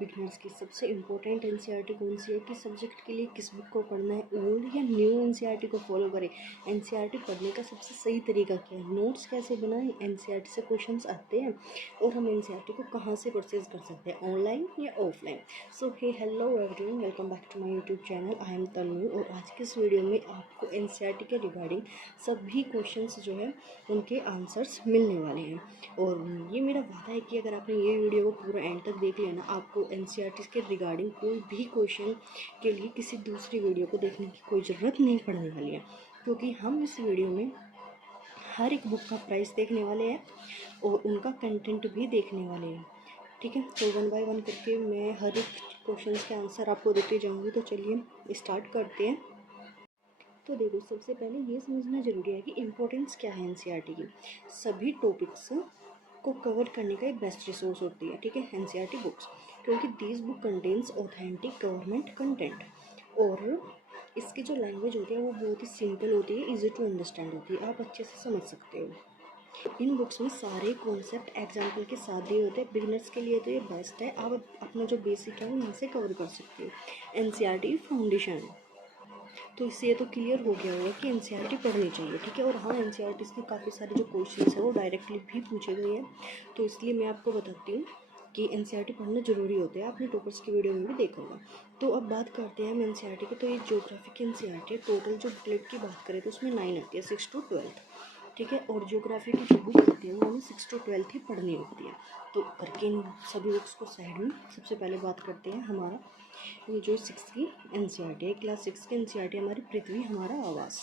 Beginners की सबसे important NCERT कौन सी है, किस सब्जेक्ट के लिए किस बुक को पढ़ना है, ओल्ड या न्यू एनसीईआरटी को फॉलो करें, एनसीईआरटी पढ़ने का सबसे सही तरीका क्या है, नोट्स कैसे बनाएं, एनसीईआरटी से क्वेश्चंस आते हैं और हम एनसीईआरटी को कहाँ से परचेज कर सकते हैं, ऑनलाइन या offline. So hey hello everyone, welcome back to my YouTube channel. I am Tannu और आज के इस वीडियो में आपको एनसीईआरटी के रिगार्डिंग सभी क्वेश्चंस जो है उनके आंसर्स मिलने वाले हैं। और ये मेरा वादा है कि अगर आपने ये वीडियो को पूरा एंड तक देख लिया ना, आपको एनसीईआरटी के रिगार्डिंग कोई भी क्वेश्चन के लिए किसी दूसरी वीडियो को देखने की कोई ज़रूरत नहीं पड़ने वाली है, क्योंकि हम इस वीडियो में हर एक बुक का प्राइस देखने वाले हैं और उनका कंटेंट भी देखने वाले हैं। ठीक है, तो 1 बाय 1 करके मैं हर एक क्वेश्चन के आंसर आपको देते जाऊँगी। तो चलिए स्टार्ट करते हैं। तो देखो, सबसे पहले ये समझना ज़रूरी है कि इम्पोर्टेंस क्या है एनसीईआरटी की। सभी टॉपिक्स को कवर करने का एक बेस्ट रिसोर्स होती है, ठीक है, एनसीईआरटी बुक्स, क्योंकि this book contains authentic government content और इसकी जो लैंग्वेज होती है वो बहुत ही सिंपल होती है, इजी टू अंडरस्टैंड होती है, आप अच्छे से समझ सकते हो। इन बुक्स में सारे कॉन्सेप्ट एग्जाम्पल के साथ दिए होते हैं। बिगिनर्स के लिए तो ये बेस्ट है, आप अपना जो बेसिक है वो यहाँ से कवर कर सकते हो। एनसीईआरटी फाउंडेशन, तो इससे ये तो क्लियर हो गया होगा कि एनसीईआरटी पढ़नी चाहिए, ठीक है। और हाँ, एनसीईआरटी से काफ़ी सारे जो क्वेश्चंस हैं वो डायरेक्टली भी पूछे गए हैं, तो इसलिए मैं आपको बताती हूँ कि एनसीईआरटी पढ़ना ज़रूरी होता है। आपने टॉपर्स की वीडियो में भी देखा होगा। तो अब बात करते हैं हम एनसीईआरटी की। तो ये ज्योग्राफी की एनसीईआरटी है। टोटल जो बुकलेट की बात करें तो उसमें 9 आती है, 6 to 12, ठीक है। और ज्योग्राफी की जो बुक होती है वो हमें 6 to 12 ही पढ़नी होती है। तो करके इन सभी बुक्स को साइड में सबसे पहले बात करते हैं हमारा ये जो 6 की एनसीईआरटी है, क्लास 6 की एनसीईआरटी हमारी पृथ्वी हमारा आवास।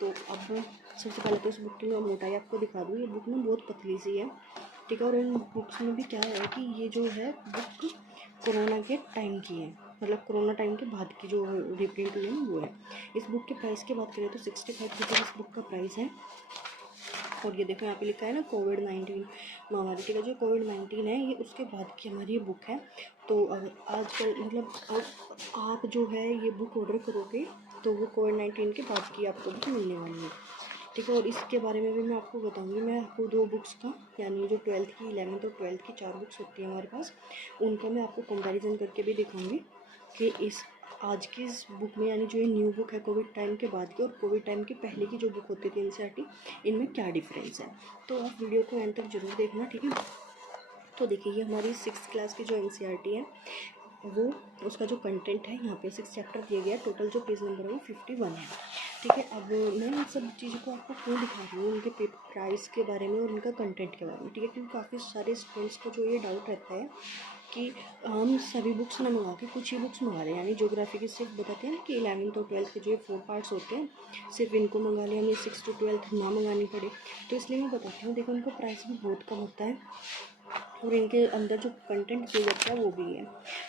तो अब सबसे पहले तो इस बुक की मैं मोटाई आपको दिखा दूँ। ये बुक ना बहुत पतली सी है, ठीक है। और इन बुक्स में भी क्या है कि ये जो है बुक कोरोना के टाइम की है, मतलब कोरोना टाइम के बाद की जो रिप्रिंट हुई है ना वो है। इस बुक के प्राइस की बात करें तो 65 रुपीज़ इस बुक का प्राइस है। और ये देखो यहाँ पे लिखा है ना कोविड-19 महामारी, ठीक है। जो कोविड-19 है ये उसके बाद की हमारी ये बुक है। तो आजकल मतलब अब आप जो है ये बुक ऑर्डर करोगे तो वो कोविड-19 के बाद की आपको बुक मिलने वाली है, ठीक है। और इसके बारे में भी मैं आपको बताऊंगी। मैं आपको 2 बुक्स का, यानी जो 12th की 11th और 12th की 4 बुक्स होती है हमारे पास, उनका मैं आपको कंपैरिजन करके भी दिखाऊंगी कि इस आज की इस बुक में, यानी जो ये न्यू बुक है कोविड टाइम के बाद की और कोविड टाइम के पहले की जो बुक होती थी एनसीईआरटी, इनमें क्या डिफरेंस है। तो आप वीडियो को एंड तक जरूर देखना, ठीक है। तो देखिए, ये हमारी 6th क्लास की जो एनसीईआरटी है वो उसका जो कंटेंट है यहाँ पे 6 चैप्टर दिए गया है। टोटल जो पेज नंबर है वो 51 है, ठीक है। अब मैं इन सब चीज़ों को आपको क्यों दिखा रही हूँ, उनके प्राइस के बारे में और उनका कंटेंट के बारे में, ठीक है। क्योंकि काफ़ी सारे स्टूडेंट्स को जो ये डाउट रहता है कि हम सभी बुक्स ना मंगा के कुछ ही बुक्स मंगा रहे हैं, यानी ज्योग्राफी की सिर्फ बताते हैं कि 11th और 12th के जो 4 पार्ट्स होते हैं सिर्फ इनको मंगा लिया, हमें 6 to 12 ना मंगानी पड़े। तो इसलिए मैं बताती हूँ, देखो इनका प्राइस भी बहुत कम होता है और इनके अंदर जो कंटेंट दिया जाता है वो भी है,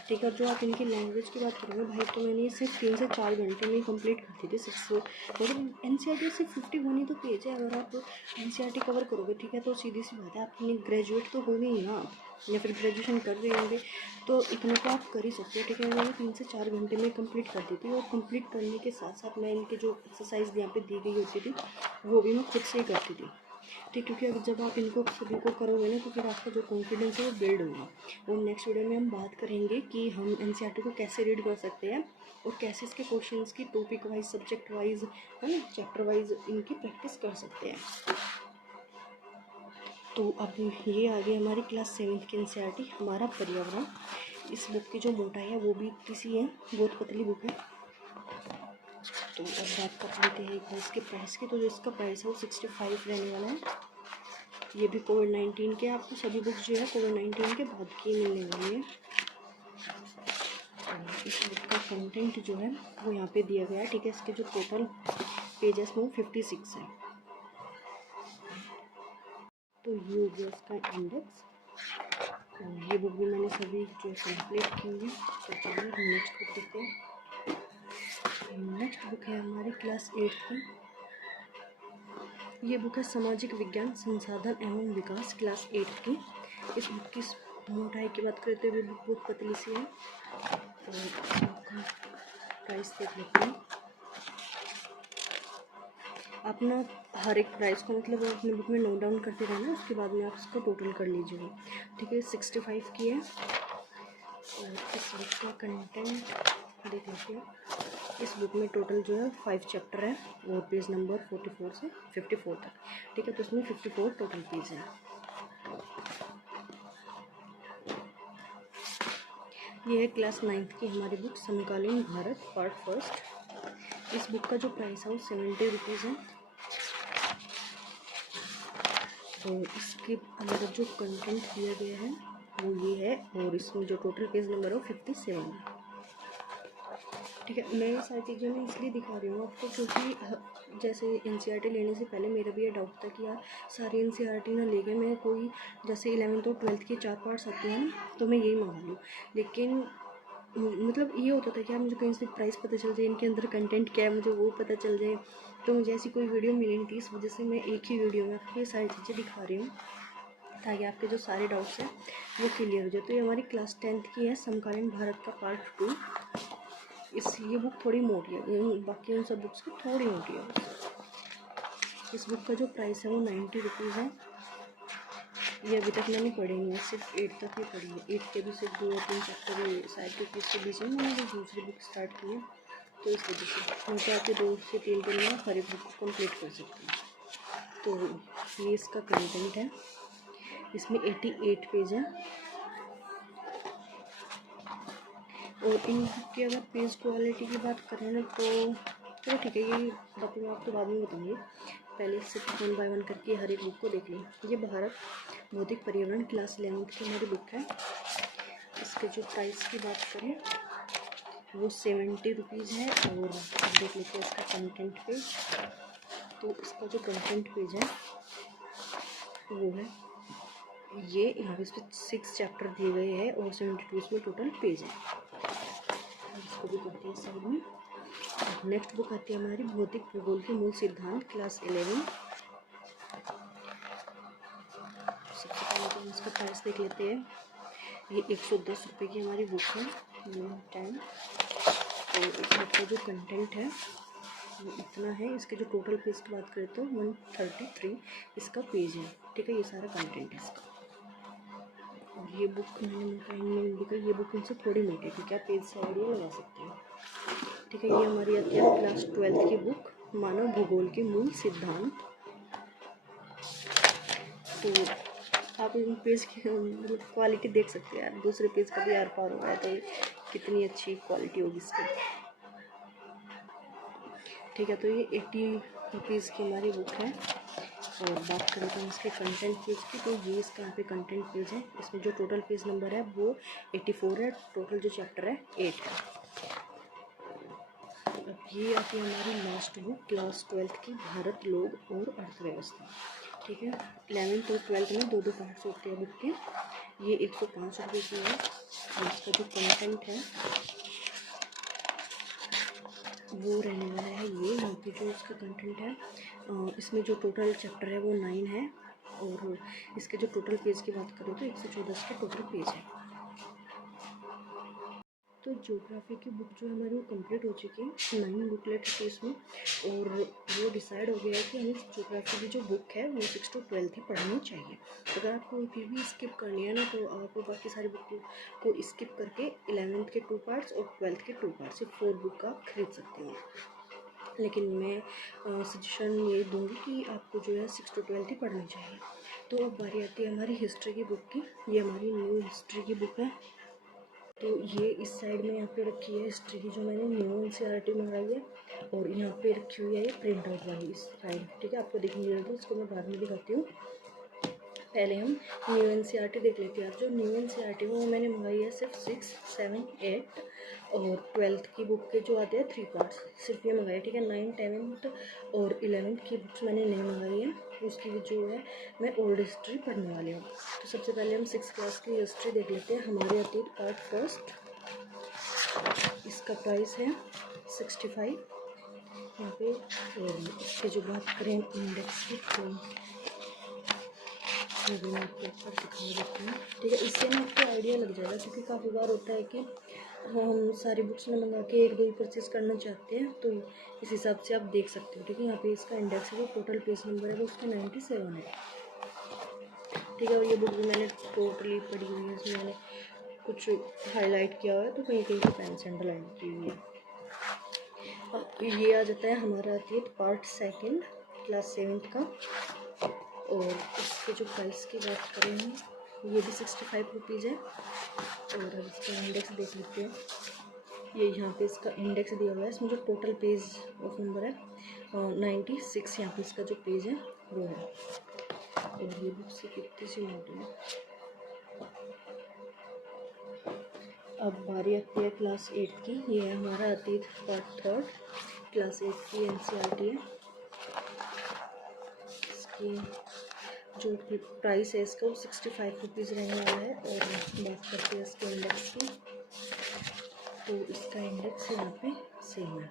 ठीक है। जो आप इनकी लैंग्वेज की बात करोगे भाई, तो मैंने ये सिर्फ 3 से 4 घंटे में कंप्लीट कर दी थी 6, मतलब एनसीईआरटी सिर्फ 51 ही तो पेज है। अगर आप एनसीईआरटी कवर करोगे, ठीक है, तो सीधी सी बात है आपने ग्रेजुएट तो होंगे ही ना, या फिर ग्रेजुएशन कर रहे होंगे, तो इतना तो आप कर ही सकते हो, ठीक है। मैंने 3 से 4 घंटे में कंप्लीट कर दी थी और कंप्लीट करने के साथ साथ मैं इनके जो एक्सरसाइज यहाँ पे दी गई होती थी वो भी मैं खुद से ही करती थी, ठीक। क्योंकि अगर जब आप इनको सभी को करोगे ना तो फिर आपका जो कॉन्फिडेंस है वो बिल्ड होगा। और नेक्स्ट वीडियो में हम बात करेंगे कि हम एनसीईआरटी को कैसे रीड कर सकते हैं और कैसे इसके क्वेश्चंस की टॉपिक वाइज, सब्जेक्ट वाइज, है ना, चैप्टर वाइज इनकी प्रैक्टिस कर सकते हैं। तो अब ये आ गई हमारी क्लास 7th की एनसीईआरटी हमारा पर्यावरण। इस बुक की जो मोटाई है वो भी इतनी सी है, बहुत पतली बुक है। तो अब बात कर लेते हैं एक बार इसके प्राइस की। तो जो इसका प्राइस है वो 65 रहने वाला है। ये भी कोविड-19 के, आपको सभी बुक्स जो है कोविड-19 के बाद की मिलने वाली है। और इस बुक का कंटेंट जो है वो यहाँ पे दिया गया है, ठीक है। इसके जो टोटल पेजेस में 56 है। तो ये हो गया इसका इंडेक्स। और ये बुक भी मैंने सभी जो कंप्लीट की है। तो चलिए नेक्स्ट बुक देखते हैं। नेक्स्ट बुक है हमारी क्लास 8 की। ये बुक है सामाजिक विज्ञान संसाधन एवं विकास, क्लास 8 की। इस बुक की मोटाई की बात करते हुए बुक बहुत पतली सी है। और इसका प्राइस देख लेते हैं। अपना हर एक प्राइस को मतलब अपने बुक में नोट डाउन करते रहना, उसके बाद में आप इसको टोटल कर लीजिएगा, ठीक है। 65 की है और इस बुक का कंटेंट देख लीजिए। इस बुक में टोटल जो है 5 चैप्टर है और पेज नंबर 44 से 54 तक। ठीक है, तो इसमें 54 टोटल पेज है। ये है क्लास 9th की हमारी बुक समकालीन भारत पार्ट फर्स्ट। इस बुक का जो प्राइस है वो 70 रुपीज़ है। तो इसके अंदर जो कंटेंट दिया गया है वो ये है और इसमें जो टोटल पेज नंबर है वो 57 है। ठीक है, मैं ये सारी चीज़ें मैं इसलिए दिखा रही हूँ आपको क्योंकि जैसे एनसीईआरटी लेने से पहले मेरा भी ये डाउट था कि यार सारी एनसीईआरटी ना लेके मैं कोई जैसे 11th और 12th के 4 पार्ट्स आते हैं ना तो मैं यही मंगा लूँ। लेकिन मतलब ये होता था कि यार मुझे कहीं से प्राइस पता चल जाए, इनके अंदर कंटेंट क्या है मुझे वो पता चल जाए। तो मुझे ऐसी कोई वीडियो मिली नहीं थी, इस वजह से मैं एक ही वीडियो में आपको ये सारी चीज़ें दिखा रही हूँ ताकि आपके जो सारे डाउट्स हैं वो क्लियर हो जाए। तो ये हमारी क्लास 10th की है समकालीन भारत का पार्ट 2। ये बुक थोड़ी मोटी है, बाकी उन सब बुक्स की थोड़ी मोटी है। इस बुक का जो प्राइस है वो 90 रुपीज़ है। ये अभी तक मैंने पढ़ी नहीं है, सिर्फ 8 तक ही पढ़ी है। 8 के भी सिर्फ 2-3 चैप्टर ही शायद, क्योंकि इसके बीच में मैंने दूसरी बुक स्टार्ट की है तो इस वजह से मैं चाहती 2 से 3 दिन में हर एक बुक को कंप्लीट कर सकती हूँ। तो ये इसका कंटेंट है, इसमें 88 पेज है। और इन बुक की अगर पेज क्वालिटी की बात करें ना तो चलो ठीक है, ये बात मैं आपको बाद में बताऊँगी। पहले सिर्फ 1 बाय 1 करके हर एक बुक को देख लें। ये भारत भौतिक पर्यावरण क्लास 11th की हमारी बुक है। इसके जो प्राइस की बात करें वो 70 रुपीज़ है। और अब देख लेते हैं इसका कंटेंट पेज। तो इसका जो कंटेंट पेज है वो है ये, यहाँ पे इस पर 6 चैप्टर दिए गए हैं और 72 इसमें टोटल पेज है। इसको भी करते हैं साइड में। नेक्स्ट बुक आती है हमारी भौतिक भूगोल के मूल सिद्धांत क्लास 11। सबसे पहले तो इसका प्राइस देख लेते हैं। ये 110 रुपये की हमारी बुक है, 10। तो इस बुक का जो कंटेंट है वो इतना है। इसके जो टोटल पेज की बात करें तो 133 इसका पेज है। ठीक है, ये सारा कंटेंट है इसका। और ये बुक मैंने ये बुक इनसे थोड़ी मोटी है क्योंकि आप पेज से आइडिया लगा सकते हो। ठीक है, ये हमारी आती है क्लास 12th की बुक मानव भूगोल के मूल सिद्धांत। तो आप इन पेज की मतलब क्वालिटी देख सकते हैं यार, दूसरे पेज का भी आर पार हो रहा है तो कितनी अच्छी क्वालिटी होगी इसकी। ठीक है, तो ये 80 रुपीज़ की हमारी बुक है। और बात करें तो इसके कंटेंट पेज की, तो ये इसका यहाँ पे कंटेंट पेज है। इसमें जो टोटल पेज नंबर है वो 84 है। टोटल जो चैप्टर है 8 है। अब ये आती है हमारी लास्ट बुक क्लास 12th की भारत लोग और अर्थव्यवस्था। ठीक है, 11th और 12th में 2-2 पार्ट्स होते हैं बुक के। ये 105 रुपये की है। और इसका जो कंटेंट है वो रहने वाला है ये। यहाँ पे जो इसका कंटेंट है इसमें जो टोटल चैप्टर है वो 9 है। और इसके जो टोटल पेज की बात करें तो 114 इसके टोटल पेज है। तो ज्योग्राफी की बुक जो हमारी वो कंप्लीट हो चुकी है। 9 बुकलेट है इसमें। और वो डिसाइड हो गया है कि हमें ज्योग्राफी की जो बुक है वो 6 to 12 ही पढ़नी चाहिए। अगर आपको फिर भी स्किप करनी है ना तो आप बाकी सारी बुक को स्किप करके 11th के 2 पार्ट्स और 12th के 2 पार्ट्स, 4 बुक आप खरीद सकते हो। लेकिन मैं सजेशन ये दूंगी कि आपको जो है 6 to 12 ही पढ़नी चाहिए। तो अब बारी आती है हमारी हिस्ट्री की बुक की। ये हमारी न्यू हिस्ट्री की बुक है। तो ये इस साइड में यहाँ पे रखी है हिस्ट्री की जो मैंने न्यू एनसीईआरटी मंगाई है। और यहाँ पे रखी हुई है ये प्रिंट आउट वाली इस साइड। ठीक है, आपको देखने मिलेगी, इसको मैं बाद में दिखाती हूँ। पहले हम न्यू एनसीईआरटी देख लेते हैं। जो न्यू एनसीईआरटी वो मैंने मंगाई है सिर्फ 6, 7, 8 और 12th की बुक के जो आते हैं 3 पार्ट्स, सिर्फ ये मंगाई है। ठीक है, 9, 10th और 11th की बुक्स मैंने नहीं मंगाई है। उसकी जो है मैं ओल्ड हिस्ट्री पढ़ने वाली हूँ। तो सबसे पहले हम 6th क्लास की हिस्ट्री देख लेते हैं। हमारे आती है पार्ट फर्स्ट। इसका प्राइस है 65 यहाँ पे। और इसकी जो बात करें इंडेक्स की तो ये भी मैं आपको ऊपर दिखा देती हूँ। ठीक है, इससे ना आपको आइडिया लग जाएगा क्योंकि काफ़ी बार होता है कि हम सारी बुक्स में मंगा के 1-2 ही परचेज करना चाहते हैं। तो इस हिसाब से आप देख सकते हो। ठीक है, यहाँ पे इसका इंडेक्स है जो टोटल पेज नंबर है वो उसका 97 है। ठीक है, और ये बुक भी मैंने टोटली पढ़ी हुई है। इसमें मैंने कुछ हाईलाइट किया हुआ है तो कहीं कहीं पे पेन से अंडरलाइन की हुई है। अब ये आ जाता है हमारा अतीत पार्ट सेकंड क्लास 7 का। और इसके जो प्राइस की बात करें हम, ये भी 65 रुपीज़ है। और अब इसका इंडेक्स देख लेते हैं। ये यहाँ पे इसका इंडेक्स दिया हुआ है, इसमें जो टोटल पेज ऑफ नंबर है 96, यहाँ पे इसका जो पेज है वो है। और ये बुक से कितनी सी मोटी है। अब बारी आती है क्लास 8 की। ये है हमारा अतीत पार्ट 3 क्लास 8 की एनसीईआरटी है। इसकी जो प्राइस है इसका वो 65 रुपीज़ रहने वाला है। और बात करते हैं इसके इंडेक्स की, तो इसका इंडेक्स यहाँ पे सेम है,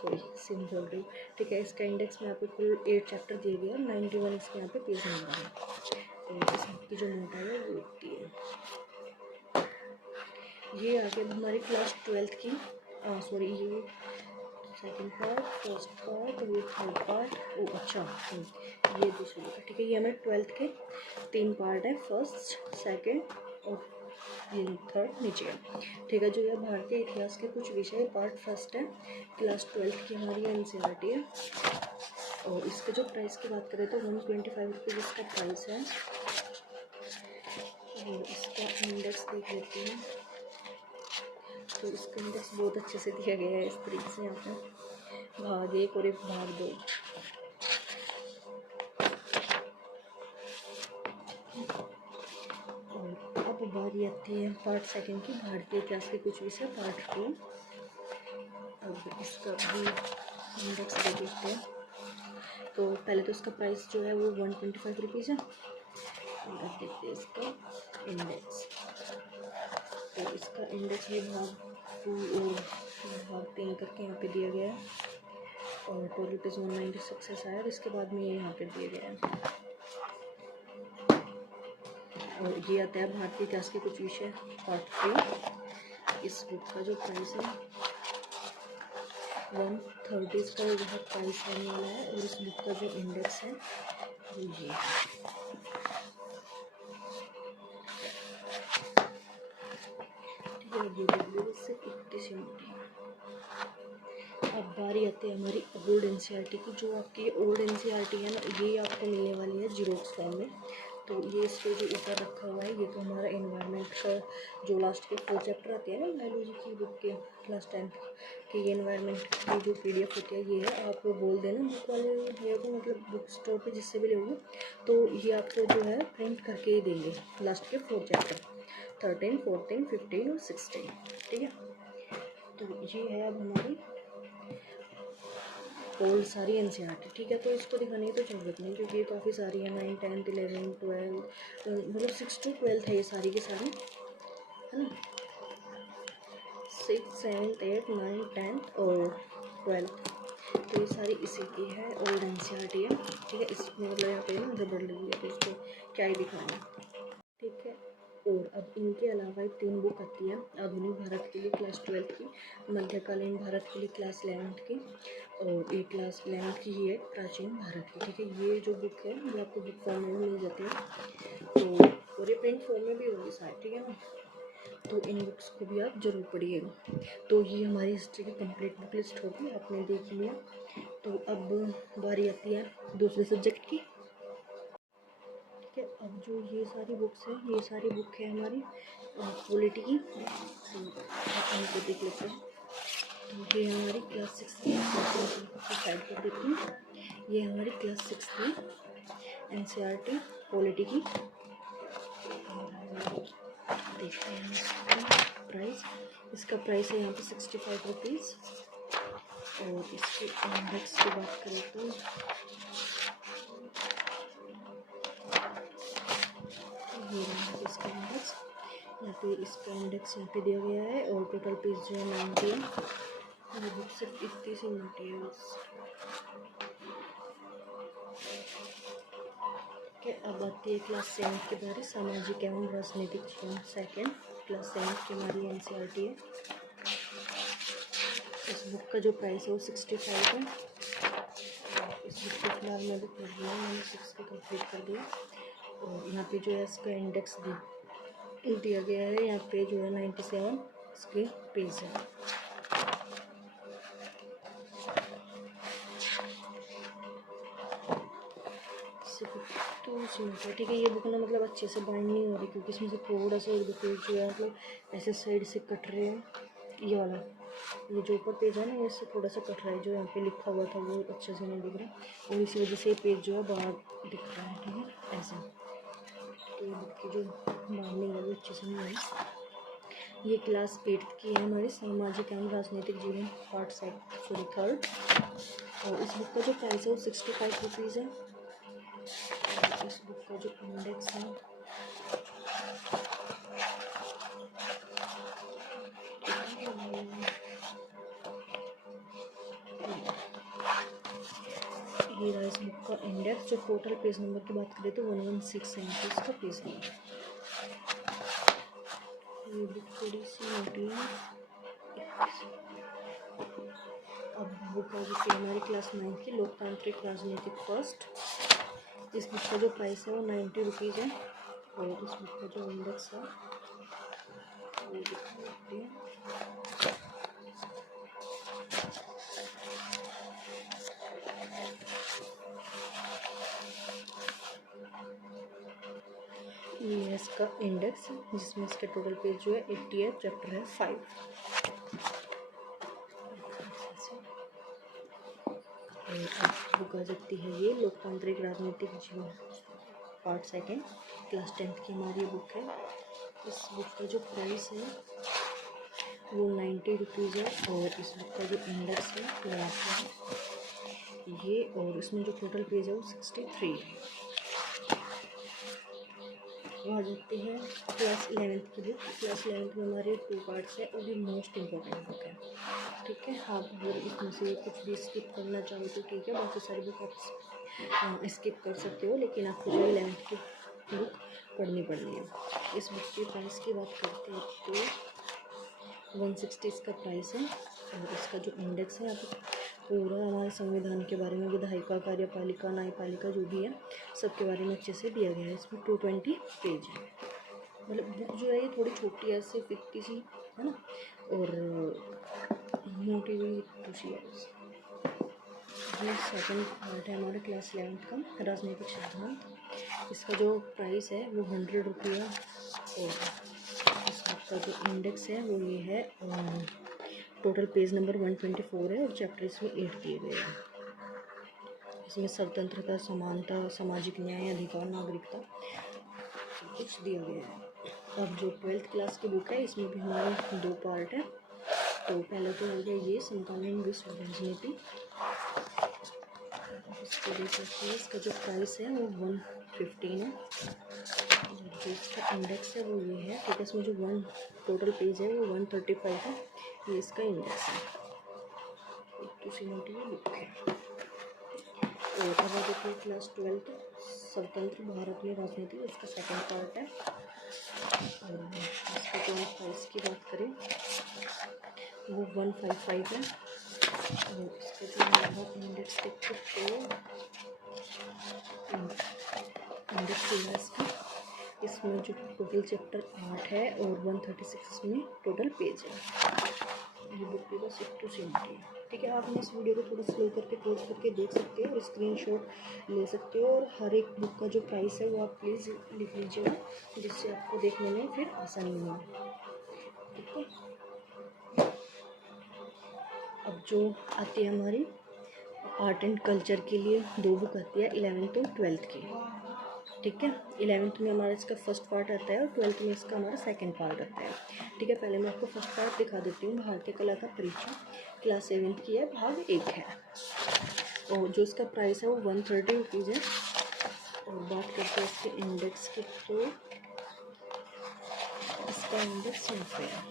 सॉरी सेम बोल रही हूँ, ठीक है। इसका इंडेक्स में यहाँ पे कुल 8 चैप्टर दिए गए हैं, 91 इसके यहाँ पे पेज नंबर है। और इस बुक की जो मोटाई है वो इतनी है। ये आगे अब हमारी क्लास 12 की, सॉरी ये सेकंड पार्ट, फर्स्ट पार्ट और ये थर्ड पार्ट। ओ अच्छा, ये दूसरी बुक है, ठीक है। ये हमें 12th के 3 पार्ट है, फर्स्ट सेकंड और ये थर्ड नीचे है, ठीक है। जो ये भारतीय इतिहास के कुछ विषय पार्ट फर्स्ट है, क्लास 12th की हमारी एनसीईआरटी है। और इसके जो प्राइस की बात करें तो 125 रुपीज़ इसका प्राइस है। और इसका इंडेक्स देख लेते हैं, तो इसका इंडेक्स बहुत अच्छे से दिया गया है इस तरीके से। यहाँ पे भाग 1 और एक भाग 2। और अब बारी आती है पार्ट सेकंड की, भारतीय इतिहास के कुछ विषय पार्ट 2। अब इसका भी इंडेक्स देख लेते हैं। तो पहले तो इसका प्राइस जो है वो 125 रुपीज़ है। और अब देखते हैं इसका इंडेक्स। तो इसका इंडेक्स भी भाग 2 और भाग 3 करके यहाँ पे दिया गया है। और टोटल पेज 196 है शायद, इसके बाद में ये यहाँ पे दिया गया है। और ये आता है भारतीय इतिहास के कुछ विषय पार्ट 3। इस बुक का जो प्राइस है 130 का यह प्राइस रहने वाला है। और इस बुक का जो इंडेक्स है वो ये है। ठीक है, ये देखिए इससे कितनी सी मोटी है। अब बारी आती है हमारी ओल्ड एनसीईआरटी की। जो आपकी ओल्ड एनसीईआरटी है ना, ये आपको मिलने वाली है जीरोक्स फॉर्म में। तो ये इस पे जो ऊपर रखा हुआ है, ये तो हमारा एनवायरनमेंट का जो लास्ट के 4 चैप्टर आते हैं ना बायोलॉजी की बुक के क्लास 10 की, ये एनवायरनमेंट की जो PDF होती है ये है। आप बोल देना बुक वाले भैया को, मतलब बुक स्टोर पे जिससे भी लोगे, तो ये आपको जो है प्रिंट करके ही देंगे लास्ट के 4 चैप्टर 13, 14, 15 और 16, ठीक है। तो ये है अब हमारी ओल्ड सारी एनसीईआरटी, ठीक है। तो इसको दिखाने की तो जरूरत नहीं, क्योंकि ये काफ़ी सारी है, 9, 10, 11, 12, मतलब 6 to 12 है ये सारी की सारी, है ना। 6, 7, 8, 9, 10 और 12, तो ये सारी इसी की है, ओल्ड एनसीईआरटी है, ठीक है। इसमें मतलब यहाँ पे ना रबड़ लगी है, तो इसको क्या ही दिखाना, ठीक है। और अब इनके अलावा एक 3 बुक आती है आधुनिक भारत के लिए क्लास 12 की, मध्यकालीन भारत के लिए क्लास 11 की, और एक क्लास 11 की ही है प्राचीन भारत की, ठीक है। ये जो बुक है ये आपको बुक फॉर्म में मिल जाती है, तो और ये प्रिंट फॉर्म में भी होगी शायद, ठीक है ना। तो इन बुक्स को भी आप जरूर पढ़िएगा। तो ये हमारी हिस्ट्री की कंप्लीट बुक लिस्ट होगी, आपने देख लिया। तो अब बारी आती है दूसरे सब्जेक्ट की, ठीक है। अब जो ये सारी बुक्स हैं, ये सारी बुक है हमारी पॉलिटी की, तो आप इनको देख लेते हैं। तो ये हमारी क्लास 6 की साइड कर देती हूँ। ये हमारी क्लास 6 की एनसीईआरटी पॉलिटी की। देखते हैं इसका प्राइस। इसका प्राइस है यहाँ पे 65 रुपीज़। और इसके इंडेक्स की बात करें तो ये रहा इसका इंडेक्स। यहाँ पे इसका इंडेक्स यहाँ पे दिया गया है। और टोटल पेज जो है 90 है। ये बुक सिर्फ इतनी सी मोटी है बस, के। अब आती है क्लास 7 के बारे, सामाजिक एवं राजनीतिक जीवन सेकेंड, क्लास 7 की हमारी एनसीईआरटी है। इस बुक का जो प्राइस है वो 65 है। इस बुक को फिलहाल मैं भी पढ़ रही हूँ, मैंने 6 भी कंप्लीट कर दिया। और यहाँ पे जो है इसका इंडेक्स दिया गया है। यहाँ पे जो है 97 इसके पेज है। तो सिंपल, ठीक है। ये बुक ना मतलब अच्छे से बाइंड नहीं हो रही क्योंकि इसमें से थोड़ा सा एक दो पेज जो है मतलब ऐसे साइड से कट रहे हैं। ये वाला, ये जो ऊपर पेज है ना, इससे थोड़ा सा कट रहा है। जो यहाँ पे लिखा हुआ था वो अच्छे से नहीं दिख रहा और इसी वजह से ये पेज जो है बाहर दिख रहा है, ठीक है, ऐसा। तो ये बुक की जो बाइंडिंग है वो अच्छे से नहीं है। ये क्लास 8th की है हमारी, सामाजिक एवं राजनीतिक जीवन पार्ट 3। और इस बुक का जो प्राइस है वो 65 रुपीज़ है। इस बुक का जो इंडेक्स है ये रहा इस बुक का इंडेक्स। जो टोटल पेज नंबर की बात करें तो 116 है इसका पेज नंबर। ये बुक थोड़ी सी मोटी है। अब बुक आ चुकी है हमारी क्लास 9 की, लोकतांत्रिक राजनीतिक फर्स्ट। इस बुक का जो प्राइस है वो 90 रुपीज़ है। और इस बुक का जो इंडेक्स है वो दिखाते हैं। ये है इसका इंडेक्स, जिसमें इसके टोटल पेज जो है 80 है, चैप्टर है 5। बुक आ सकती है ये लोकतांत्रिक राजनीतिक जीवन पार्ट 2, क्लास 10th की हमारी बुक है। इस बुक का जो प्राइस है वो 90 रुपीज़ है। और इस बुक का जो इंडेक्स है वो आता है ये, और इसमें जो टोटल पेज है वो 63 है। आ जाते हैं क्लास 11th की बुक। क्लास 11th में हमारे 2 पार्ट्स है और ये मोस्ट इम्पोर्टेंट बुक है, ठीक है। आप अगर इसमें से कुछ भी स्किप करना चाहो तो ठीक है, बाकी सारी बुक आप स्किप कर सकते हो, लेकिन आपको जो 11th की बुक पढ़नी है। इस बुक के प्राइस की बात करते हैं तो 160 इसका प्राइस है। और इसका जो इंडेक्स है यहाँ पे पूरा हमारे संविधान के बारे में, विधायिका, कार्यपालिका, न्यायपालिका जो भी है सबके बारे में अच्छे से दिया गया है। इसमें 220 पेज है। मतलब बुक जो है ये थोड़ी छोटी है, सिर्फ इतनी सी है ना, और मोटी हुई तो सी है। ये सेकंड पार्ट है हमारे क्लास 11th का, राजनीतिक सिद्धांत। इसका जो प्राइस है वो 100 रुपये है। और इसका जो इंडेक्स है वो ये है, टोटल पेज नंबर 124 है और चैप्टर इसमें 8 दिए गए हैं। इसमें स्वतंत्रता, समानता, सामाजिक न्याय, अधिकार, नागरिकता कुछ दिया गया है। अब जो 12th क्लास की बुक है इसमें भी हमारे 2 पार्ट है। तो पहले तो हो गया ये समकालीन विश्व राजनीति। इसको देख सकते हैं, इसका जो प्राइस है वो 115 है। जो इसका इंडेक्स है वो ये है, ठीक है। इसमें जो टोटल पेज है वो 135 है। ये इसका इंडेक्स है। दूसरी मोटी बुक है। और अब आ देखिए क्लास 12th स्वतंत्र भारत में राजनीति, इसका सेकंड पार्ट है। और इसका जो प्राइस की बात करें वो 155 है। और इसका जो इंडेक्स देखते तो इंडेक्स है इसका। इसमें जो टोटल चैप्टर 8 है और 136 में टोटल पेज है। ये बुक की बस एक टू सीमित है, ठीक है। आपने इस वीडियो को थोड़ा स्लो करके पॉज करके देख सकते हो और स्क्रीनशॉट ले सकते हो। और हर एक बुक का जो प्राइस है वो आप प्लीज़ लिख लीजिएगा, जिससे आपको देखने में फिर आसानी हो, ठीक है। अब जो आती है हमारी आर्ट एंड कल्चर के लिए 2 बुक आती है 11th और 12th की, ठीक है। 11th में हमारा इसका फर्स्ट पार्ट आता है और 12th में इसका हमारा सेकंड पार्ट आता है, ठीक है। पहले मैं आपको फर्स्ट पार्ट दिखा देती हूँ। भारतीय कला का परिचय, क्लास 7th की है, भाग 1 है। और जो इसका प्राइस है वो 130 रुपीज़ है। और बात करते हैं इसके इंडेक्स की, तो इसका इंडेक्स यहाँ पे है,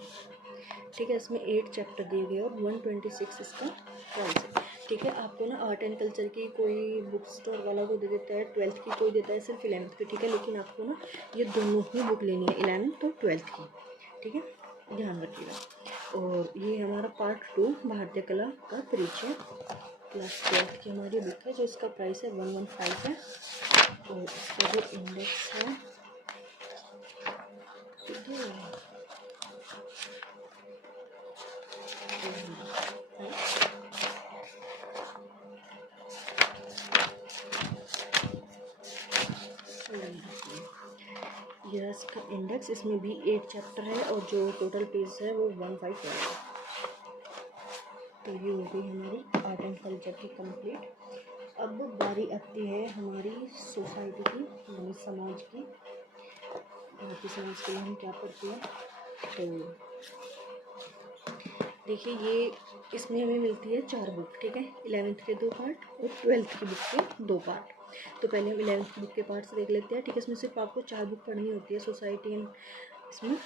ठीक है। इसमें 8 चैप्टर दिए गए और 126 इसका प्राइस है, ठीक है। आपको ना आर्ट एंड कल्चर की कोई बुक स्टोर वाला को दे देता है 12th की, कोई देता है सिर्फ 11th की, ठीक है। लेकिन आपको ना ये दोनों ही बुक लेनी है, 11th और 12th की, ठीक है, ध्यान रखिएगा। और ये हमारा पार्ट 2 भारतीय कला का परिचय, क्लास 12th की हमारी बुक है। जो इसका प्राइस है 115 है। और इसका जो इंडेक्स है यह इसका इंडेक्स, इसमें भी 8 चैप्टर है और जो टोटल पेज है वो 154 है। तो ये हो गई हमारी आर्ट एंड कल्चर की कंप्लीट। अब बारी आती है हमारी सोसाइटी की, यानी समाज की। भारतीय समाज के लिए हम क्या पढ़ते हैं, तो देखिए ये इसमें हमें मिलती है 4 बुक, ठीक है। 11th के 2 पार्ट और 12th की बुक के 2 पार्ट। तो पहले हम 11th की बुक के पार्ट से देख लेते हैं, ठीक है। इसमें सिर्फ आपको 4 बुक पढ़नी होती है सोसाइटी एंड इसमें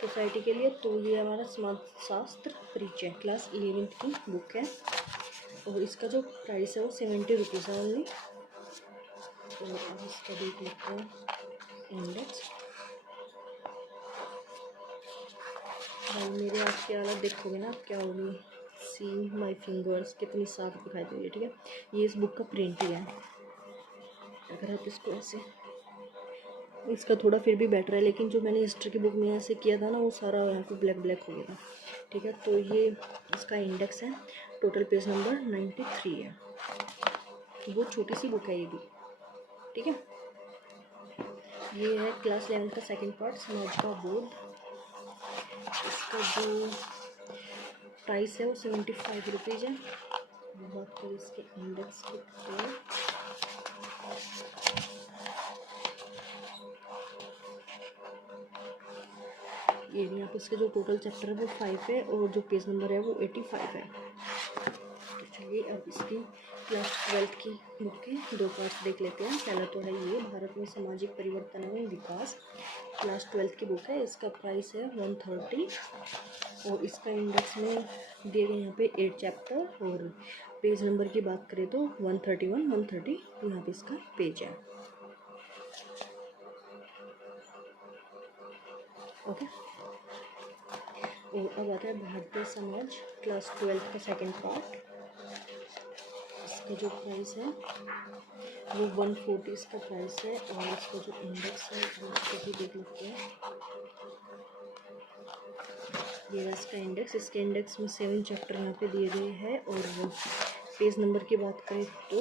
सोसाइटी के लिए। तो ये हमारा समाजशास्त्र परिचय क्लास 11th की बुक है और इसका जो प्राइस है वो 70 रुपीज़ है ओनली। और अब इसका देख लेते हैं इंडेक्स। भाई मेरे हाथ की हालत देखोगे ना आप क्या होगी, सी माई फिंगर्स कितनी साफ दिखाई दे रही है, ठीक है। ये इस बुक का प्रिंट ही है। अगर आप इसको ऐसे, इसका थोड़ा फिर भी बेटर है, लेकिन जो मैंने हिस्ट्री की बुक में ऐसे किया था ना वो सारा यहाँ पे ब्लैक ब्लैक हो गया था, ठीक है। तो ये इसका इंडेक्स है, टोटल पेज नंबर 93 है। बहुत छोटी सी बुक है ये भी, ठीक है। ये है क्लास 11 का सेकंड पार्ट, समाज का बोध। इसका जो प्राइस है वो 75 रुपीज़ है। बात करें इसके इंडेक्स की तो ये यहाँ पे इसके जो टोटल चैप्टर है वो 5 है और जो पेज नंबर है वो 85 है। तो चलिए अब इसकी क्लास 12 की बुक के 2 पार्ट्स देख लेते हैं। पहला तो है ये भारत में सामाजिक परिवर्तन एवं विकास, क्लास 12 की बुक है। इसका प्राइस है 130 और इसका इंडेक्स में दिए गए यहाँ पे 8 चैप्टर और पेज नंबर की बात करें तो 131 130 यहाँ पे इसका पेज है, ओके। और अब आता है भारतीय समाज क्लास 12 का सेकंड पार्ट। इसका जो प्राइस है वो 140 इसका प्राइस है और इसका जो इंडेक्स है उसको भी देख लेते हैं। ये है इसका इंडेक्स। इसके इंडेक्स में 7 चैप्टर यहाँ पे दिए गए हैं और पेज नंबर की बात करें तो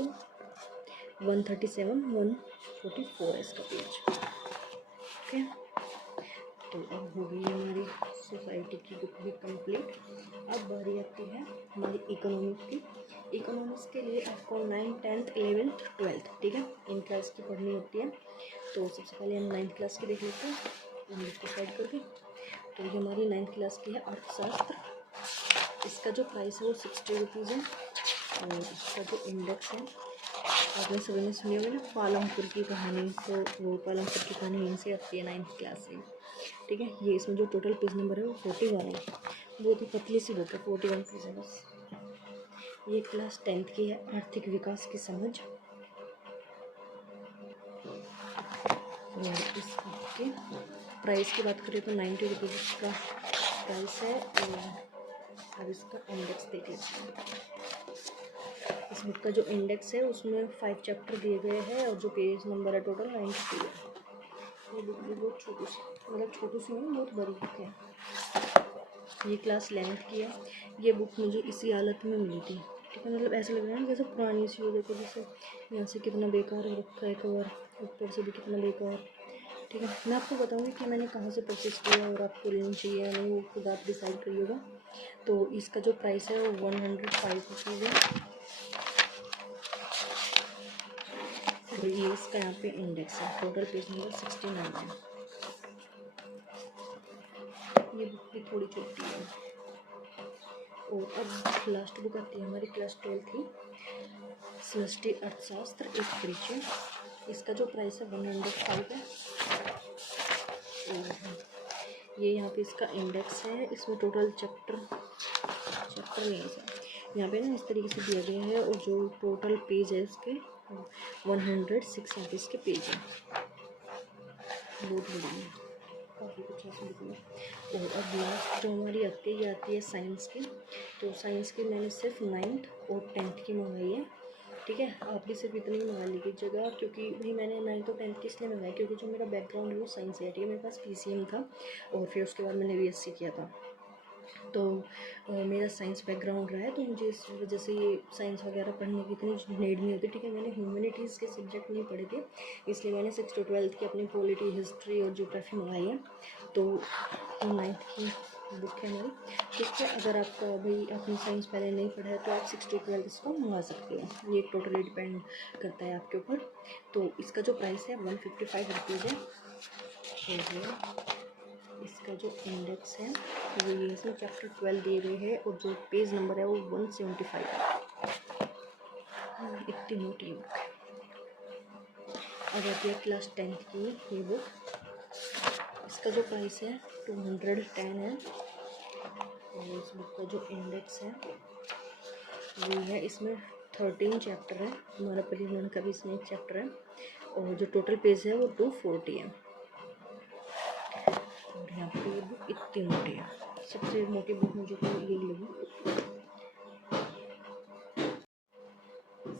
137 144 है इसका पेज, ओके। तो अब हो गई हमारी सोसाइटी की बुक भी कंप्लीट। अब बारी आती है हमारी इकोनॉमिक्स की। इकोनॉमिक्स के लिए आपको 9th 10th 11th 12th, ठीक है, इन क्लास की पढ़नी होती है। तो सबसे पहले हम 9th क्लास की देख लेते हैं इंग्लिश को साइड करके। तो ये हमारी 9th क्लास की है अर्थशास्त्र। इसका जो प्राइस है वो 60 रुपीज़ है और इसका जो इंडेक्स है, आपने सभी ने सुनी होगी ना पालमपुर की कहानी, तो वो पालमपुर की कहानी यहीं से आती है 9th क्लास से, ठीक है। ये इसमें जो टोटल पेज नंबर है वो 41 है। बहुत ही पतली सी बुक है, 41 पेज है बस। ये क्लास 10th की है, आर्थिक विकास की समझ। और इस बुक के प्राइस की बात करें तो 90 रुपीज़ का प्राइस है और अब इसका इंडेक्स देख लेते हैं। इस बुक का जो इंडेक्स है उसमें 5 चैप्टर दिए गए हैं और जो पेज नंबर है टोटल 92 है। ये बुक भी बहुत छोटी सी, मतलब छोटी सी नहीं, बहुत बड़ी बुक है। ये क्लास 11th की है। ये बुक मुझे इसी हालत में मिली थी, ठीक है। मतलब ऐसा लग रहा है ना जैसे पुरानी सी हो, देखो जैसे यहाँ से कितना बेकार हो रखा है कवर, ऊपर से भी कितना बेकार, ठीक है। मैं आपको बताऊँगी कि मैंने कहाँ से परचेज़ किया और आपको लेनी चाहिए या नहीं, वो खुद आप डिसाइड करिएगा। तो इसका जो प्राइस है वो 105 रुपीज़ है और ये इसका यहाँ पे इंडेक्स है, टोटल पेज नंबर 69 है। ये बुक भी थोड़ी छोटी है। और अब लास्ट बुक आती है हमारी क्लास 12 की, समष्टि अर्थशास्त्र एक परिचय। इसका जो प्राइस है 105 है और ये यहाँ पे इसका इंडेक्स है। इसमें टोटल चैप्टर नहीं है, यहाँ पे ना इस तरीके से दिया गया है और जो टोटल पेज है इसके 106 यहाँ पे इसके पेज है, बहुत बड़ी है, काफ़ी कुछ ऐसे लिखना। और अब लास्ट जो हमारी आती है साइंस की। तो साइंस की मैंने सिर्फ 9th और 10th की मंगाई है, ठीक है। आप भी सिर्फ इतनी ही मंगा लीजिएगा, क्योंकि भाई मैंने 9th और 10th की इसलिए मंगाई क्योंकि जो मेरा बैकग्राउंड है वो साइंस है, ठीक है। मेरे पास PCM था और फिर उसके बाद मैंने BSc किया था, तो मेरा साइंस बैकग्राउंड रहा है, तो मुझे इस वजह से ये साइंस वगैरह पढ़ने की इतनी नीड नहीं होती, ठीक है। मैंने ह्यूमैनिटीज़ के सब्जेक्ट नहीं पढ़े थे, इसलिए मैंने 6 to 12th की अपनी पॉलिटी, हिस्ट्री और ज्योग्राफी मंगाई है। तो 9th की बुक है हमारी, ठीक है। अगर आपका भाई आपने साइंस पहले नहीं पढ़ा है तो आप 6 to 12 इसको मंगा सकते हो, ये टोटली डिपेंड करता है आपके ऊपर। तो इसका जो प्राइस है 155 रुपीज़ है, और इसका जो इंडेक्स है वो ये इसमें चैप्टर 12 दिए गए हैं, और जो पेज नंबर है वो 175 है। इतनी मोटी बुक है। अब आती है क्लास 10th की ये बुक, इसका जो प्राइस है 210 है, और इस बुक का जो इंडेक्स है वो है, इसमें 13 चैप्टर है, हमारा परिवहन का भी इसमें एक चैप्टर है, और जो टोटल पेज है वो 240 है। और यहाँ पे ये बुक इतनी मोटी है, सबसे मोटी बुक मुझे तो यही लगी।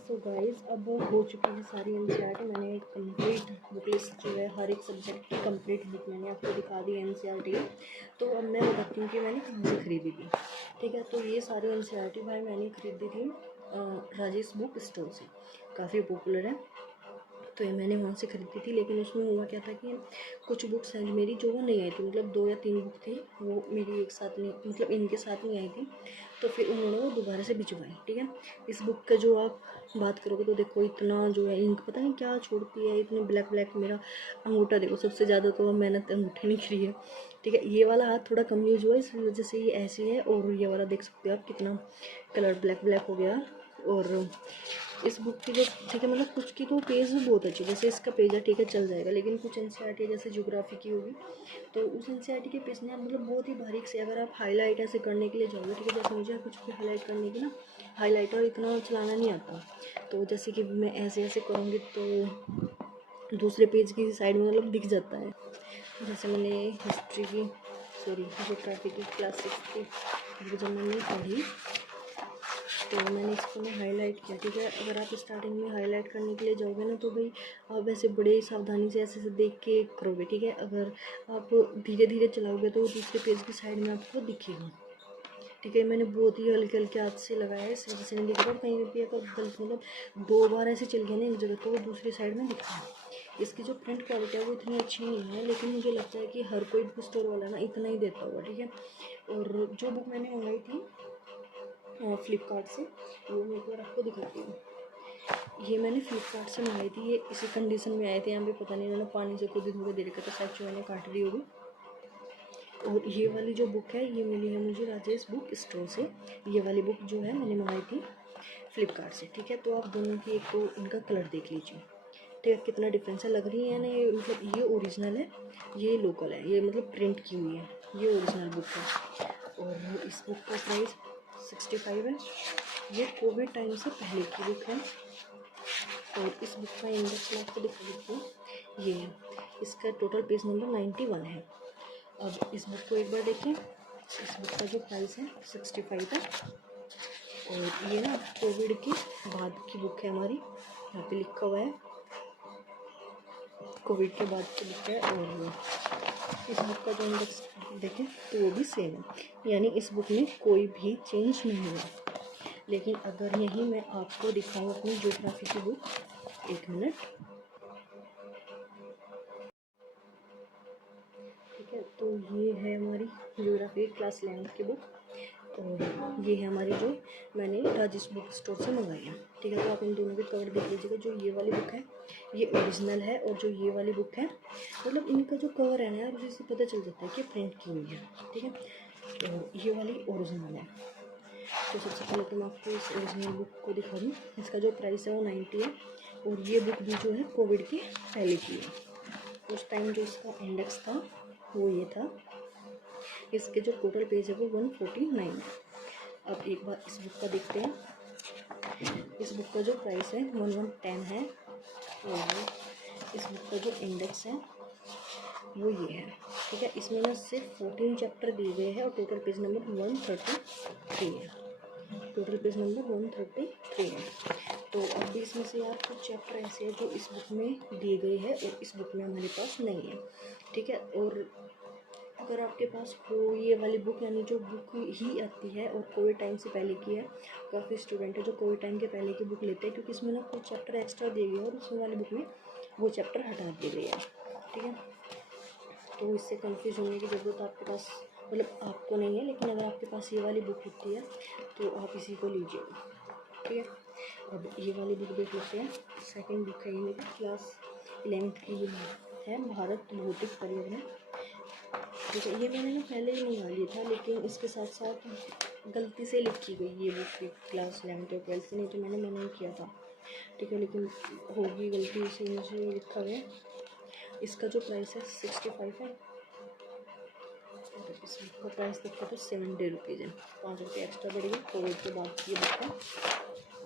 सो गाइस, अब हो चुकी है सारी NCERT, मैंने कंप्लीट बुक लिस्ट जो है हर एक सब्जेक्ट की कंप्लीट बुक मैंने आपको दिखा दी NCERT। तो अब मैं बताती हूँ कि मैंने कहाँ से ख़रीदी थी, ठीक है। तो ये सारी NCERT भाई मैंने ख़रीदी थी राजेश बुक स्टोर से, काफ़ी पॉपुलर है, तो ये मैंने वहाँ से ख़रीदी थी। लेकिन उसमें हुआ क्या था कि कुछ बुक्स हैं मेरी जो वो नहीं आई थी, मतलब 2 या 3 बुक थी वो मेरी एक साथ नहीं, मतलब इनके साथ नहीं आई थी, तो फिर उन्होंने वो दोबारा से भिजवाई, ठीक है। इस बुक का जो आप बात करोगे तो देखो इतना जो है इंक पता नहीं क्या छोड़ती है, इतने ब्लैक ब्लैक, मेरा अंगूठा देखो, सबसे ज़्यादा तो मेहनत अंगूठे ने करी है, ठीक है। ये वाला हाथ थोड़ा कम यूज हुआ इस वजह से ये ऐसी है, और ये वाला देख सकते हो आप कितना कलर ब्लैक ब्लैक हो गया। और इस बुक की जो, ठीक है, मतलब कुछ की तो पेज भी बहुत अच्छी, जैसे इसका पेज है, ठीक है, चल जाएगा, लेकिन कुछ NCERT जैसे ज्योग्राफी की होगी तो उस NCERT के पेज में मतलब बहुत ही बारीक से, अगर आप हाईलाइट ऐसे करने के लिए जाओगे, ठीक है, जैसे मुझे कुछ भी हाईलाइट करने की ना हाईलाइटर इतना चलाना नहीं आता, तो जैसे कि मैं ऐसे ऐसे करूँगी तो दूसरे पेज की साइड में मतलब दिख जाता है। जैसे मैंने हिस्ट्री की, सॉरी ज्योग्राफी की क्लास 6 की बुक जब मैंने पढ़ी तो मैंने इसको ना हाईलाइट किया, ठीक है। अगर आप स्टार्टिंग में हाईलाइट करने के लिए जाओगे ना तो भाई आप ऐसे बड़े सावधानी से ऐसे देख के करोगे, ठीक है। अगर आप धीरे धीरे चलाओगे तो दूसरे पेज की साइड में आपको दिखेगा, ठीक है। मैंने बहुत ही हल्के हल्के हाथ से लगाया है, इस वजह से नहीं दिख रहा, कहीं भी अगर गलत मतलब 2 बार ऐसे चल गया ना एक जगह तो वो दूसरी साइड में दिखता है। इसकी जो प्रिंट क्वालिटी है वो इतनी अच्छी नहीं है, लेकिन मुझे लगता है कि हर कोई बुक स्टोर वाला ना इतना ही देता होगा, ठीक है। और जो बुक मैंने मंगाई थी फ्लिपकार्ट से, वो मैं एक बार आपको दिखाती हूँ। ये मैंने फ्लिपकार्ट से मंगाई थी, ये इसी कंडीशन में आए थे, यहाँ पे पता नहीं इन्होंने पानी से खुद ही धो के दे रखा था, शायद जो मैंने काट दी होगी। और ये वाली जो बुक है ये मिली है मुझे राजेश बुक स्टोर से, ये वाली बुक जो है मैंने मंगाई थी फ्लिपकार्ट से, ठीक है। तो आप दोनों की एक तो इनका कलर देख लीजिए, ठीक है, कितना डिफरेंस है, लग रही है ना ये, मतलब ये ओरिजिनल है, ये लोकल है, ये मतलब प्रिंट की हुई है, ये ओरिजिनल बुक है। और इस बुक का प्राइस 65 है, ये कोविड टाइम से पहले की बुक है। और इस बुक का इंडेक्स मैं आपको दिखा देती हूँ, ये है, इसका टोटल पेज नंबर 91 है। अब इस बुक को एक बार देखें, इस बुक का जो प्राइस है 65 है, और ये ना कोविड के बाद की बुक है हमारी, यहाँ पे लिखा हुआ है कोविड के बाद की बुक है। और इस बुक का जो इंडेक्स देखें तो वो भी सेम है, यानी इस बुक में कोई भी चेंज नहीं हुआ। लेकिन अगर यही मैं आपको दिखाऊं अपनी ज्योग्राफी की बुक, एक मिनट, ठीक है। तो ये है हमारी ज्योग्राफी क्लास 11 की बुक, और ये है हमारी जो मैंने राजेश बुक स्टोर से मंगाई है, ठीक है। तो आप इन दोनों के कवर देख लीजिएगा, जो ये वाली बुक है ये ओरिजिनल है, और जो ये वाली बुक है मतलब इनका जो कवर है ना यार, उसी से पता चल जाता है कि प्रिंट की हुई है, ठीक है। तो ये वाली ओरिजिनल है। तो सबसे पहले तो मैं आपको इस ओरिजिनल बुक को दिखा दूँ, इसका जो प्राइस है वो 90 है, और ये बुक भी जो है कोविड के पहले की है। उस टाइम जो इसका इंडेक्स था वो ये था, इसके जो टोटल पेज है वो 149 है। अब एक बार इस बुक का देखते हैं, इस बुक का जो प्राइस है 1110 है, और इस बुक का जो इंडेक्स है वो ये है, ठीक है। इसमें ना सिर्फ 14 चैप्टर दिए गए हैं, और टोटल पेज नंबर 133 है, टोटल पेज नंबर 133 है। तो अब इस यार कुछ चैप्टर ऐसे हैं जो इस बुक में दिए गए हैं और इस बुक में हमारे पास नहीं है, ठीक है। और अगर आपके पास हो ये वाली बुक, यानी जो बुक ही आती है और कोविड टाइम से पहले की है, काफ़ी स्टूडेंट है जो कोविड टाइम के पहले की बुक लेते हैं, क्योंकि इसमें ना कुछ चैप्टर एक्स्ट्रा दिए गए हैं और उसमें वाली बुक में वो चैप्टर हटा दिए गए हैं, ठीक है। तो इससे कंफ्यूज होने की ज़रूरत आपके पास, मतलब आपको नहीं है, लेकिन अगर आपके पास ये वाली बुक होती है तो आप इसी को लीजिएगा, ठीक है। अब ये वाली बुक देख लेते हैं। सेकंड बुक है ये मेरी क्लास 11th की है, भारत भौतिक पर्यावरण, ठीक है। ये मैंने ना पहले ही मंगा लिया था, लेकिन इसके साथ साथ गलती से लिखी गई ये बुक क्लास 11th और 12th से, नहीं तो मैंने मना ही किया था, ठीक है। लेकिन होगी गलती से मुझे लिखा गया। इसका जो प्राइस है 65 है, इस बुक का प्राइस देखा तो 70 रुपीज़ है, 5 रुपये एक्स्ट्रा बढ़ गया कोविड के बाद ये बुक है।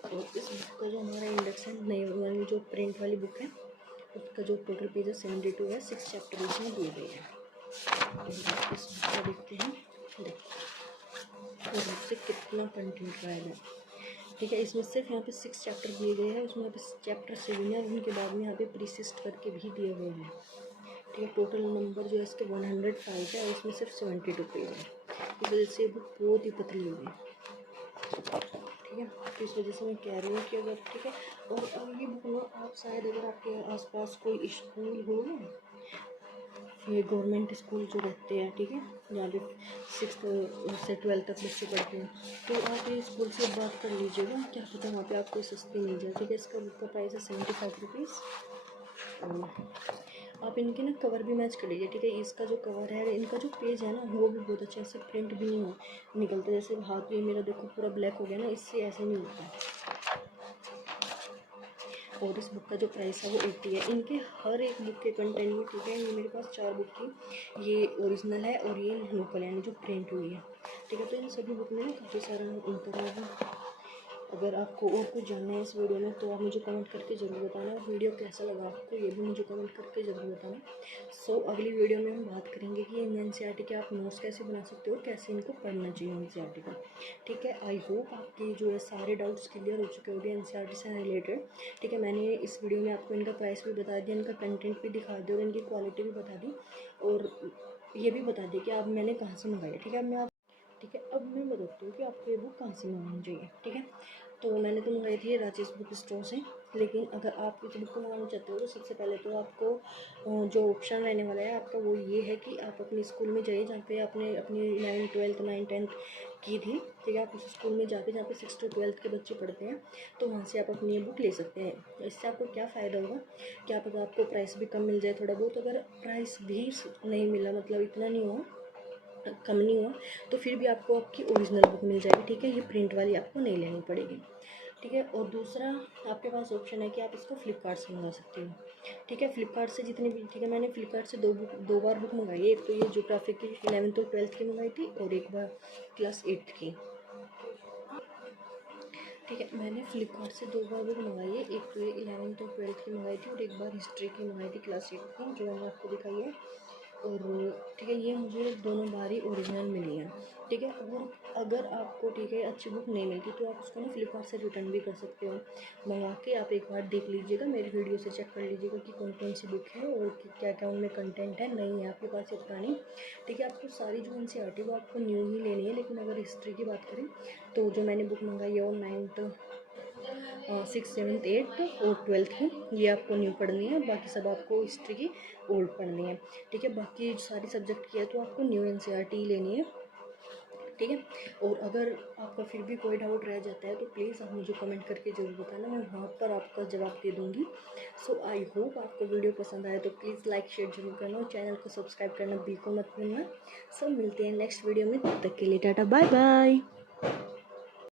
और इस बुक का जो हमारा इंडेक्स है, नई वाली जो प्रिंट वाली बुक है, उसका जो टोटल पेज है 72 है, 6 चैप्टर इसमें दिए गए हैं। इस बुक को देखते हैं, और इससे कितना कंटेंट गायब है, ठीक है। इसमें सिर्फ यहाँ पे 6 चैप्टर दिए गए हैं, उसमें यहाँ पे चैप्टर 7 है, उनके बाद में यहाँ पे प्रीसिस्ट करके भी दिए गए हैं, ठीक है। टोटल नंबर जो है इसके 105 है और इसमें सिर्फ 72 पेज है, इस वजह से बुक बहुत ही पतली हो गई, ठीक है। तो इस वजह से मैं कह रही हूँ कि अगर, ठीक है, और ये बुक ना आप शायद अगर आपके आसपास कोई स्कूल हो ना, ये गवर्नमेंट स्कूल जो रहते हैं, ठीक है, जहाँ पे 6th से 12th तक बच्चे पढ़ते हैं, तो आप ये स्कूल से बात कर लीजिएगा, क्या पता वहाँ पे आपको सस्ती मिल जाए, ठीक है। इसका बुक का प्राइस है 75 रुपीज़। आप इनके ना कवर भी मैच कर लीजिए, ठीक है। इसका जो कवर है, इनका जो पेज है ना, वो भी बहुत अच्छा है, इससे प्रिंट भी नहीं हो निकलता, जैसे हाथ ये मेरा देखो पूरा ब्लैक हो गया ना, इससे ऐसे नहीं होता। और इस बुक का जो प्राइस है वो 80 है। इनके हर एक बुक के कंटेंट में, ठीक है, ये मेरे पास 4 बुक थी, ये ओरिजिनल है और ये लोकल यानी जो प्रिंट हुई है, ठीक है। तो इन सभी बुक में ना काफ़ी सारा अंतर है। अगर आपको और कुछ जानना है इस वीडियो में तो आप मुझे कमेंट करके ज़रूर बताना, और वीडियो कैसा लगा आपको ये भी मुझे कमेंट करके ज़रूर बताना। सो अगली वीडियो में हम बात करेंगे कि इन एनसीईआरटी के आप नोट्स कैसे बना सकते हो, कैसे इनको पढ़ना चाहिए एनसीईआरटी का, ठीक है। आई होप आपके जो है सारे डाउट्स क्लियर हो चुके होंगे एनसीईआरटी से रिलेटेड, ठीक है। मैंने इस वीडियो में आपको इनका प्राइस भी बता दिया, इनका कंटेंट भी दिखा दिया और इनकी क्वालिटी भी बता दी, और ये भी बता दी कि आप मैंने कहाँ से मंगाई, ठीक है। ठीक है, अब मैं बताती हूँ कि आपको ये बुक कहाँ से मंगानी चाहिए, ठीक है। तो मैंने तो मंगाई थी राजेश बुक स्टोर से, लेकिन अगर आप इस बुक को मंगाना चाहते हो तो सबसे पहले तो आपको जो ऑप्शन रहने वाला है आपका वो ये है कि आप अपने स्कूल में जाइए जहाँ पे आपने अपनी 9th 12th 9th 10th की थी, ठीक है। आप उस स्कूल में जाके जहाँ पे 6th to 12th के बच्चे पढ़ते हैं, तो वहाँ से आप अपनी ये बुक ले सकते हैं। इससे आपको क्या फ़ायदा होगा, क्या पता आपको प्राइस भी कम मिल जाए थोड़ा बहुत, अगर प्राइस भी नहीं मिला, मतलब इतना नहीं हुआ, कम नहीं हुआ, तो फिर भी आपको आपकी ओरिजिनल बुक मिल जाएगी, ठीक है। ये प्रिंट वाली आपको नहीं लेनी पड़ेगी, ठीक है। और दूसरा आपके पास ऑप्शन है कि आप इसको फ्लिपकार्ट से मंगा सकते हो, ठीक है। फ्लिपकार्ट से जितनी भी, ठीक है, मैंने फ्लिपकार्ट से दो बार बुक मंगाई है, एक तो ये ज्योग्राफी की 11th और 12th की मंगाई थी, और एक बार क्लास 8th की, ठीक है। मैंने फ्लिपकार्ट से 2 बार बुक मंगाई है, एक तो ये 11th और 12th की मंगाई थी, और एक बार हिस्ट्री की मंगाई थी क्लास 8 की, जो मैंने आपको दिखाई है। और ठीक है, ये मुझे दोनों बार ही ओरिजिनल मिली है, ठीक है। और अगर आपको, ठीक है, अच्छी बुक नहीं मिलती तो आप उसको ना फ्लिपकार्ट से रिटर्न भी कर सकते हो, मंगा के आप एक बार देख लीजिएगा, मेरी वीडियो से चेक कर लीजिएगा कि कौन कौन सी बुक है और क्या क्या उनमें कंटेंट है, नहीं है आपके पास या पुरानी, ठीक है। आपको सारी जो एनसीईआरटी वो आपको न्यू ही लेनी है, लेकिन अगर हिस्ट्री की बात करें तो जो मैंने बुक मंगाई है वो 9th 6th 7th 8th और 12th की, ये आपको न्यू पढ़नी है, बाकी सब आपको हिस्ट्री की ओल्ड पढ़नी है, ठीक है। बाकी सारी सब्जेक्ट की है तो आपको न्यू एनसीईआरटी लेनी है, ठीक है। और अगर आपका फिर भी कोई डाउट रह जाता है तो प्लीज़ आप मुझे कमेंट करके ज़रूर बताना, मैं वहाँ पर आपका जवाब दे दूँगी। सो आई होप आपको वीडियो पसंद आए तो प्लीज़ लाइक शेयर जरूर करना और चैनल को सब्सक्राइब करना बिल्कुल मत भूलना। सब मिलते हैं नेक्स्ट वीडियो में, तब तक के लिए टाटा बाय बाय।